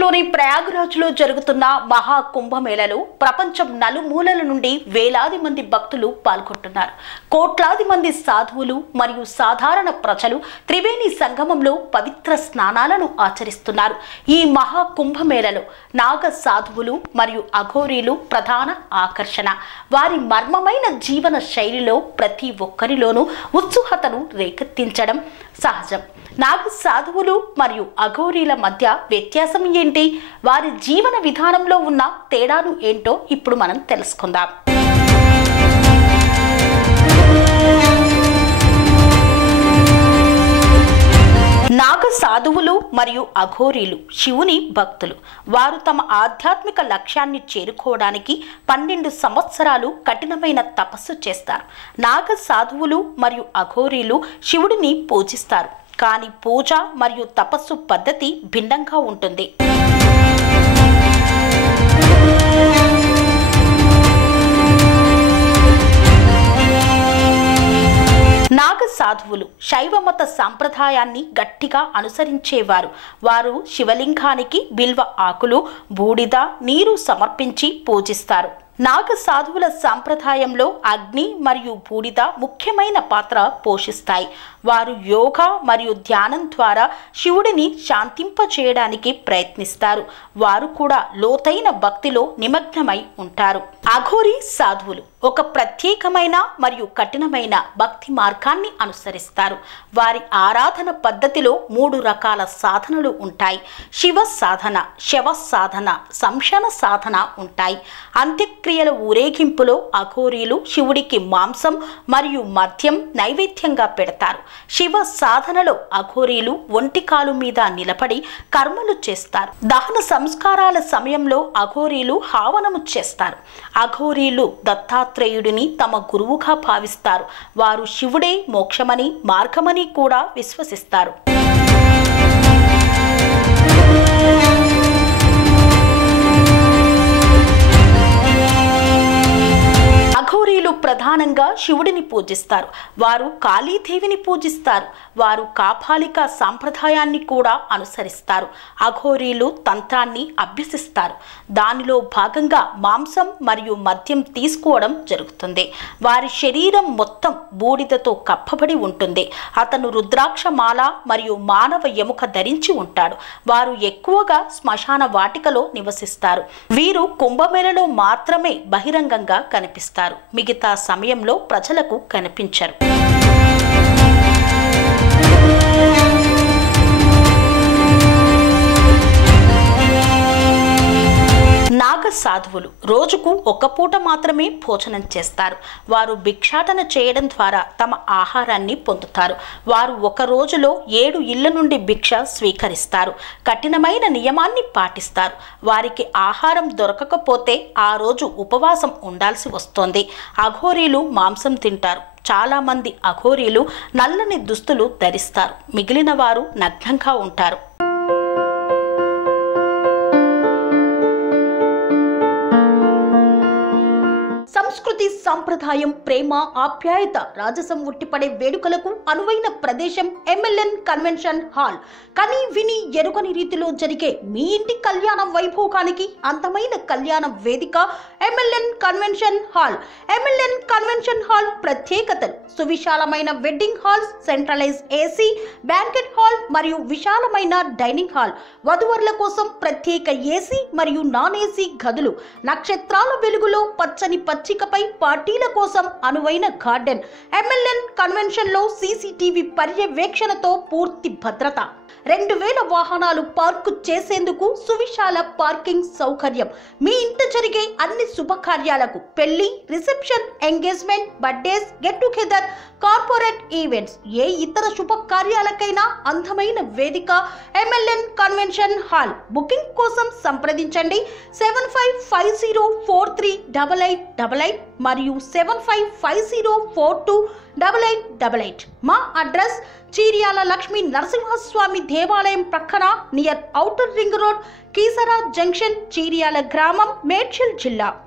ఉత్తరప్రదేశ్లోని ప్రయాగ్రాజ్లో జరుగుతున్న మహా కుంభమేళలో ప్రపంచం నలుమూలల నుండి వేలాది మంది భక్తులు పాల్గొంటున్నారు. కోట్లాది మంది సాధువులు మరియు సాధారణ ప్రజలు త్రివేణి సంగమంలో పవిత్ర స్నానాలను ఆచరిస్తున్నారు. ఈ మహా కుంభమేళలో నాగ సాధువులు మరియు అఘోరీలు ప్రధాన ఆకర్షణ. వారి మర్మమైన జీవన శైలిలో ప్రతి ఒక్కరిలోనూ ఉత్సుకతను రేకెత్తించడం సహజం. నాగ సాధువులు మరియు అఘోరీల మధ్య వ్యత్యాసం ఏంటి? వారి జీవన విధానంలో ఉన్న తేడాను ఏంటో ఇప్పుడు మనం తెలుసుకుందాం. నాగ సాధువులు మరియు అఘోరీలు శివుని భక్తులు. వారు తమ ఆధ్యాత్మిక లక్ష్యాన్ని చేరుకోవడానికి 12 సంవత్సరాలు కఠినమైన తపస్సు చేస్తారు. నాగ సాధువులు మరియు అఘోరీలు శివుడిని పూజిస్తారు, కానీ పూజ మరియు తపస్సు పద్ధతి భిన్నంగా ఉంటుంది. నాగ సాధువులు శైవమత సాంప్రదాయాన్ని గట్టిగా అనుసరించేవారు. వారు శివలింగానికి బిల్వ ఆకులు, బూడిద, నీరు సమర్పించి పూజిస్తారు. నాగ సాధువుల సాంప్రదాయంలో అగ్ని మరియు బూడిద ముఖ్యమైన పాత్ర పోషిస్తాయి. వారు యోగా మరియు ధ్యానం ద్వారా శివుడిని శాంతింపచేయడానికి ప్రయత్నిస్తారు. వారు కూడా లోతైన భక్తిలో నిమగ్నమై ఉంటారు. అఘోరీ సాధువులు ఒక ప్రత్యేకమైన మరియు కఠినమైన భక్తి మార్గాన్ని అనుసరిస్తారు. వారి ఆరాధన పద్ధతిలో 3 రకాల సాధనలు ఉంటాయి. శివ సాధన, శవ సాధన, సంశన సాధన ఉంటాయి. అంత్యక్రియల ఊరేగింపులో అఘోరీలు శివుడికి మాంసం మరియు మద్యం నైవేద్యంగా పెడతారు. శివ సాధనలో అఘోరీలు ఒంటికాలు మీద నిలబడి కర్మలు చేస్తారు. దహన సంస్కారాల సమయంలో అఘోరీలు హావనము చేస్తారు. అఘోరీలు దత్తాత్రేయుడిని తమ గురువుగా భావిస్తారు. వారు శివుడే మోక్షమని, మార్గమని కూడా విశ్వసిస్తారు. అఘోరీలు ప్రధానంగా శివుడిని పూజిస్తారు. వారు కాళీదేవిని పూజిస్తారు. వారు కాపాలిక సాంప్రదాయాన్ని కూడా అనుసరిస్తారు. అఘోరీలు తంత్రాన్ని అభ్యసిస్తారు. దానిలో భాగంగా మాంసం మరియు మద్యం తీసుకోవడం జరుగుతుంది. వారి శరీరం మొత్తం బూడిదతో కప్పబడి ఉంటుంది. అతను రుద్రాక్ష మాల మరియు మానవ ఎముక ధరించి ఉంటాడు. వారు ఎక్కువగా శ్మశాన వాటికలో నివసిస్తారు. వీరు కుంభమేళలో మాత్రమే బహిరంగంగా కనిపిస్తారు. మిగతా సమయంలో ప్రజలకు కనిపించరు. నాగ సాధువులు రోజుకు 1 పూట మాత్రమే భోజనం చేస్తారు. వారు భిక్షాటన చేయడం ద్వారా తమ ఆహారాన్ని పొందుతారు. వారు ఒక రోజులో 7 ఇళ్ల నుండి భిక్ష స్వీకరిస్తారు. కఠినమైన నియమాన్ని పాటిస్తారు. వారికి ఆహారం దొరకకపోతే ఆ రోజు ఉపవాసం ఉండాల్సి వస్తుంది. అఘోరీలు మాంసం తింటారు. చాలా మంది అఘోరీలు నల్లని దుస్తులు ధరిస్తారు. మిగిలిన వారు నగ్నంగా ఉంటారు. సంస్కృతి, సంప్రదాయం, ప్రేమ, ఆప్యాయత, రాజసం ఉట్టిపడే వేడుకలకు అనువైన ప్రదేశం MLN కన్వెన్షన్ హాల్. కని విని ఎరుగని రీతిలో జరిగే మీ ఇంటి కళ్యాణ వైభోగానికి అందమైన కళ్యాణ వేదిక MLN convention hall. MLN convention hall ప్రత్యేకతలు: సువిశాలమైన wedding halls, centralise AC banquet hall మరియు విశాలమైన డైనింగ్ హాల్. వధువరుల కోసం ప్రత్యేక AC మరియు నాన్ AC గదులు. నక్షత్రాల వెలుగులో పచ్చని పచ్చికపై పార్టీల కోసం అనువైన గార్డెన్. MLN కన్వెన్షన్ లో CCTV పర్యవేక్షణతో పూర్తి భద్రత. 2000 వాహనాలు పార్కు చేసేందుకు సువిశాల పార్కింగ్ సౌకర్యం. మీ ఇంట జరిగే అన్ని శుభకార్యాలకు, పెళ్లి, reception, engagement, birthdays, get together, corporate events, ఏ ఇతర శుభకార్యాలకైనా అందమైన వేదిక MLN కన్వెన్షన్ హాల్. బుకింగ్ కోసం సంప్రదించండి 7550438888 మరియు 7550428888. మా అడ్రస్ చీర్యాల లక్ష్మీ నరసింహస్వామి దేవాలయం ప్రక్కన, near outer ring road, Keesara junction, Cheeryal గ్రామం, మేడ్చల్ జిల్లా.